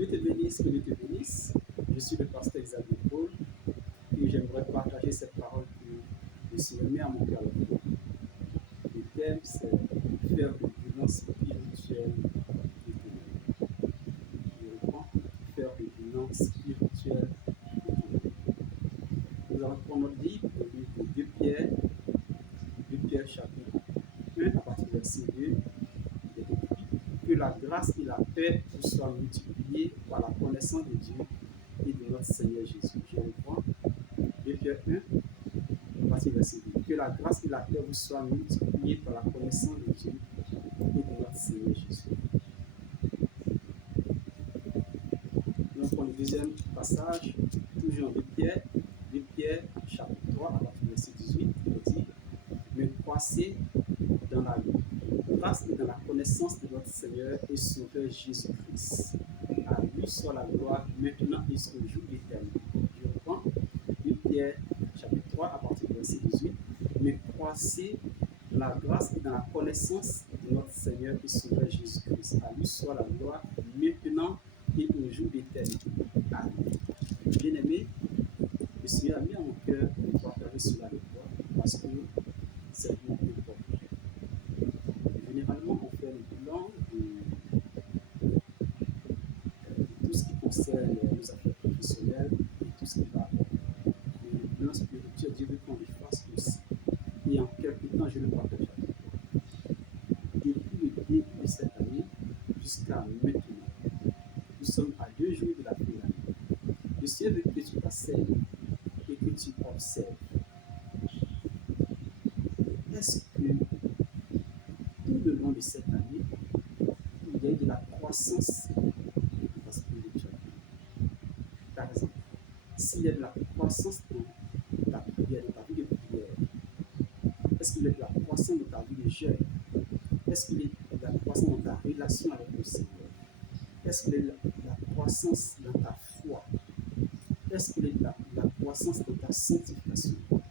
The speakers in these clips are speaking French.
Dieu te bénisse, que Dieu te bénisse. Je suis le pasteur Xavier Paul et j'aimerais partager cette parole que je suis remis à mon cœur. Le thème, c'est faire de violence spirituelle détournée. Je reprends, faire de violence spirituelle détournée. Nous allons prendre notre livre, le livre de 2 Pierre chapitre 1 à partir du verset 2. Il est écrit que la grâce et la paix vous soient multipliées par la connaissance de Dieu et de notre Seigneur Jésus. Je reprends 2 Pierre 1 à partir du verset 2. Que la grâce et la paix vous soient multipliées par la connaissance de Dieu et de notre Seigneur Jésus. Nous prenons le deuxième passage, toujours en 2 Pierre chapitre 3 à partir du verset 18. Il dit: mais croissez dans la grâce et dans la connaissance de notre Seigneur et Sauveur Jésus-Christ. À lui soit la gloire maintenant et jusqu'au jour éternel. Je reprends 2 Pierre chapitre 3 à partir du verset 18. Mais croissez dans la grâce et dans la connaissance de notre Seigneur et Sauveur Jésus-Christ. À lui soit la gloire maintenant et au jour d'éternel. Amen. Bien-aimé, le Seigneur a mis à mon cœur de partager cela avec toi parce que c'est mon important. Généralement, on fait le bilan de tout ce qui concerne nos affaires professionnelles et tout ce qui va avec. Mais le bilan spirituel, Dieu veut qu'on le fasse aussi. Et en quelque temps, je le partage avec toi. Depuis le début de cette année jusqu'à maintenant, nous sommes à 2 jours de la fin de l'année. Le Seigneur veut que tu t'asseyes et que tu observes. Est-ce que tout le long de cette année, il y a eu de la croissance dans ta spiritualité? Par exemple, s'il y a de la croissance dans ta prière, dans ta vie de prière, est-ce qu'il y a de la croissance dans ta vie de jeûne? Est-ce qu'il y a de la croissance dans ta relation avec le Seigneur? Est-ce qu'il y a de la croissance dans ta foi? Est-ce qu'il y a de la croissance dans ta sanctification? Dans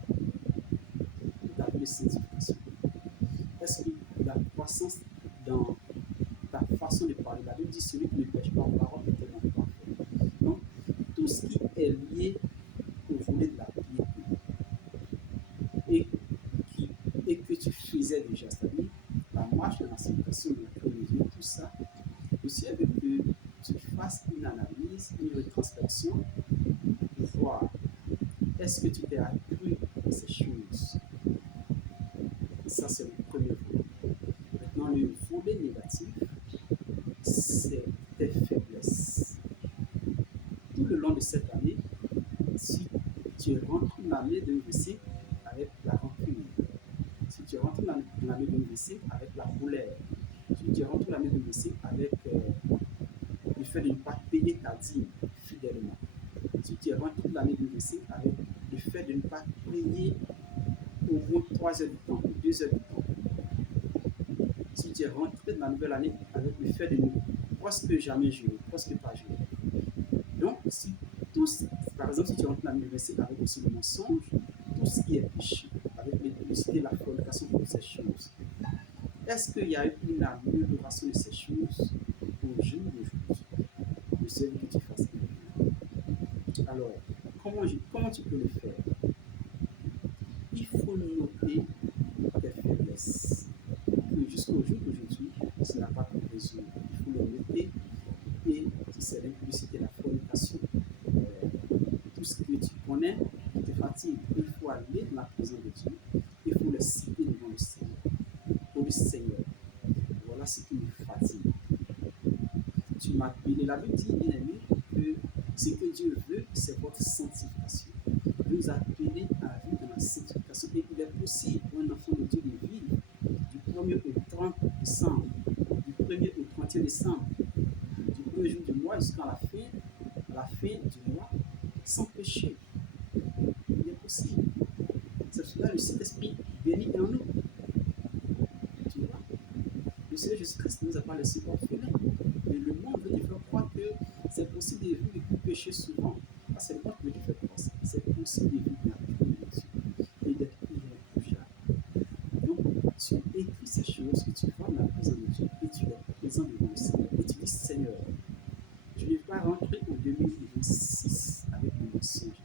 ta vie de sanctification? Est-ce qu'il y a de la croissance dans ta façon de parler? La Bible dit: celui qui ne pêche pas en parole est tellement parfait. Donc, tout ce qui est lié au volet de la piété et que tu faisais déjà, c'est-à-dire la marche dans la sanctification, de la communion, tout ça, le Seigneur veut que tu fasses une analyse, une rétrospection pour voir est-ce que tu t'es accru à ces choses. Ça, c'est le premier volet. Maintenant, le volet négatif, c'est tes faiblesses. Tout le long de cette année, si tu rentres l'année 2026 avec la rancune, si tu rentres l'année 2026 avec la colère, si tu rentres l'année 2026 avec le fait de ne pas payer ta dîme fidèlement, si tu rentres l'année 2026 avec le fait de ne pas prier au moins 3 heures du temps, 2 heures du temps, si tu es rentré dans la nouvelle année avec le fait de ne presque jamais jouer, presque pas jouer. Donc, si tous, par exemple, si tu rentres dans l'université avec aussi le mensonge, tout ce qui est péché, avec l'électricité, la fornication, toutes ces choses, est-ce qu'il y a eu une amélioration de ces choses au jour d'aujourd'hui? Je sais que tu fasses bien. Alors, comment tu peux le faire? Il faut noter tes faiblesses. Que jusqu'au jour d'aujourd'hui, ce n'a pas pu résoudre. Il faut le noter. Et si c'est l'impudicité, la fornication, tout ce que tu connais qui te fatigue, il faut aller dans la présence de Dieu. Il faut le citer devant le Seigneur. Pour le Seigneur, voilà ce qui me fatigue. Tu m'as appelé. La Bible dit, bien aimé, que ce que Dieu veut, c'est votre sanctification. Il nous a appelés à vivre dans la sanctification. Et il est possible pour un enfant de Dieu de vivre du 1er au 30 décembre, du 1er au 31 décembre, du premier jour du mois jusqu'à la fin du mois, sans péché. Il est possible. C'est cela le Saint-Esprit béni en nous. Tu vois, le Seigneur Jésus-Christ ne nous a pas laissé orphelins. Mais le monde veut te faire croire que c'est possible de vivre et de pécher souvent. Ah, c'est le monde qui veut te faire croire ça. C'est possible de vivre dans la présence de Dieu et d'être irréprochable. Donc, tu écris ces choses que tu vois dans la présence de Dieu et tu es présent devant le Seigneur. Et tu dis: Seigneur, je ne vais pas 2026 avec le mensonge.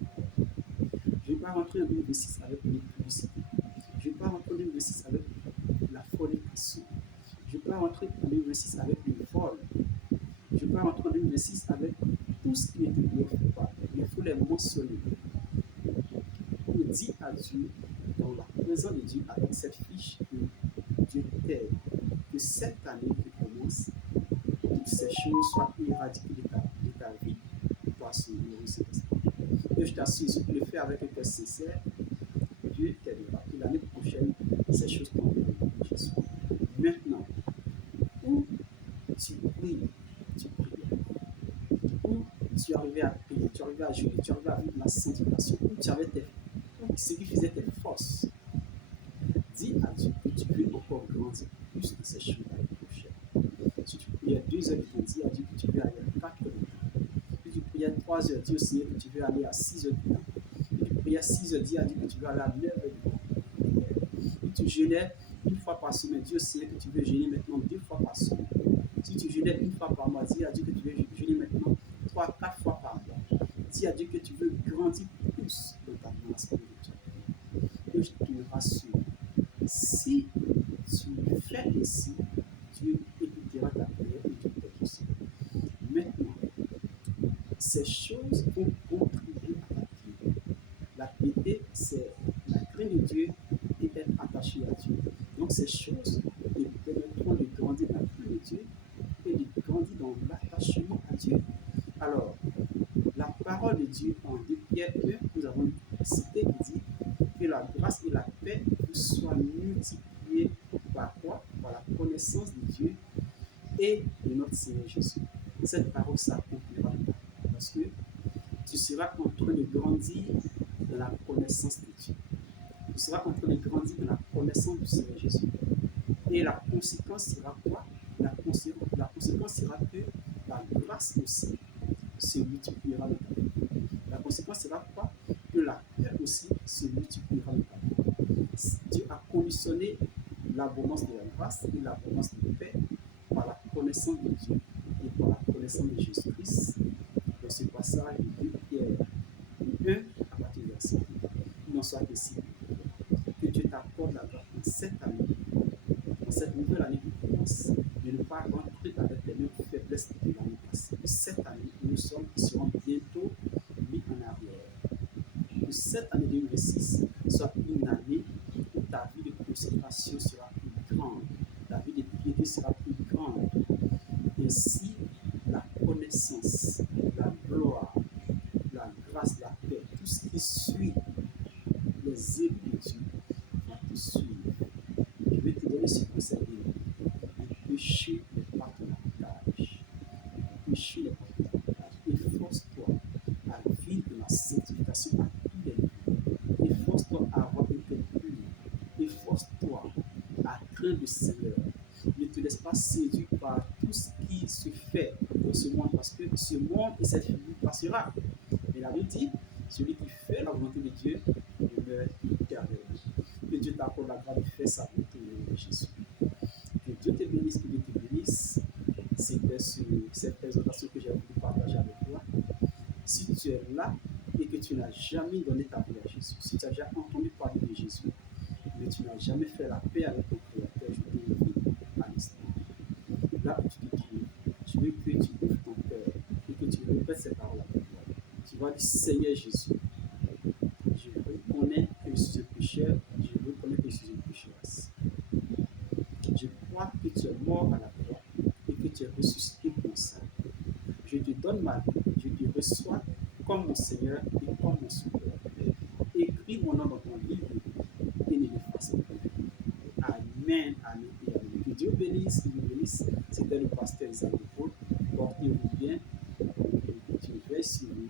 Je ne vais pas rentrer en 2026 avec une publicité. Je ne vais pas rentrer en 2026 avec la fornication. Je ne vais pas rentrer en 2026 avec le vol. Je ne vais pas rentrer en 2026 avec tout ce qui ne te glorifie pas. Il faut les mentionner. Pour dire à Dieu, dans la présence de Dieu, avec cette fiche, que Dieu t'aide, que cette année qui commence, toutes ces choses soient éradiquées de ta vie par son nom. Et je t'assure, si tu le fais avec un cœur sincère, Dieu t'aidera. Et l'année prochaine, ces choses tomberont en Jésus. Maintenant, où tu pries, tu pries, où tu arrivais à prier, tu arrivais à jouer, tu arrivais à vivre la sanctification, où tu avais ce qui faisait tes forces. Dis à Dieu que tu veux encore grandir plus de ces choses l'année prochaine. Si tu priais 2 heures du temps, dis à Dieu que tu veux aller à 4 heures du temps. Si tu priais 3 heures, dis au Seigneur que tu veux aller à 6 heures du temps. Si tu priais 6 heures, dis à Dieu que tu veux aller à 9 heures du temps. Si tu jeûnais une fois par semaine, dis au Seigneur que tu veux jeûner maintenant 2 fois par semaine. Si tu jeûnais une fois par mois, dis à Dieu que tu veux jeûner maintenant 3, 4 fois par mois. Dis à Dieu que tu veux grandir plus dans ta vie spirituelle. Et je te rassure, si tu fais ainsi, Dieu écoutera ta prière et Dieu t'aide aussi. Maintenant, ces choses vont contribuer à ta vie. La piété, c'est la crainte de Dieu et être attaché à Dieu. Donc ces choses te permettront de grandir dans la crainte de Dieu et de grandir dans l'attachement à Dieu. Alors, la parole de Dieu en 2 Pierre 1, nous avons cité qui dit que la grâce et la paix vous soient multipliées par quoi? Par la connaissance de Dieu et de notre Seigneur Jésus. Cette parole s'accomplira parce que tu seras en train de grandir dans la connaissance de Dieu. Tu seras en train de grandir dans la connaissance du Seigneur Jésus. Et la conséquence sera quoi? La conséquence sera que la grâce aussi se multipliera dans ta vie. La conséquence sera quoi? Que la paix aussi se multipliera dans ta vie. Dieu a conditionné l'abondance de la grâce et l'abondance de la paix par la connaissance de Dieu et par la connaissance de Jésus-Christ. Dans ce passage de 2 Pierre 1 à partir du verset 2. Il en soit ainsi. Que Dieu t'accorde la grâce dans cette année, dans cette nouvelle année qui commence, de ne pas rentrer avec les mêmes faiblesses de l'année passée. Cette année, nous serons bientôt mis en arrière. Que cette année 2026 soit une année où ta vie de consécration sera plus grande, ta vie de piété sera plus grande. Ainsi, la connaissance, la gloire, la grâce, la paix, tout ce qui suit les élus de Dieu va te suivre. Je vais te donner ce conseil de pécher les partenariages. Pécher les partenariages. Efforce-toi à vivre de la sanctification à tous les niveaux. Efforce-toi à avoir un cœur pur. Efforce-toi à craindre le Seigneur. Ne te laisse pas séduire par tout ce qui se fait dans ce monde, parce que ce monde et cette vie passera. Mais la Bible dit, celui qui fait la volonté de Dieu demeure éternellement. Que Dieu t'accorde la grâce de faire sa volonté au nom de Jésus. Que Dieu te bénisse, que Dieu te bénisse. C'était cette présentation que j'ai voulu partager avec toi. Si tu es là et que tu n'as jamais donné ta vie à Jésus, si tu as déjà entendu parler de Jésus, mais tu n'as jamais fait la paix avec ton Créateur, je t'invite à l'instant. Là où tu te trouves, je veux que tu ouvres ton cœur et que tu répètes ces paroles avec moi. Tu vas dire, Seigneur Jésus, je reconnais que je suis un pécheur, je reconnais que je suis une pécheresse. Je crois que tu es mort à la croix et que tu es ressuscité pour ça. Je te donne ma vie, je te reçois comme mon Seigneur et comme mon Sauveur. Écris mon nom dans ton livre et ne l'efface pas. Amen, amen et amen. Que Dieu bénisse, que Dieu bénisse. C'était le pasteur Isaac Paul. Portez-vous bien et que Dieu veille sur vous.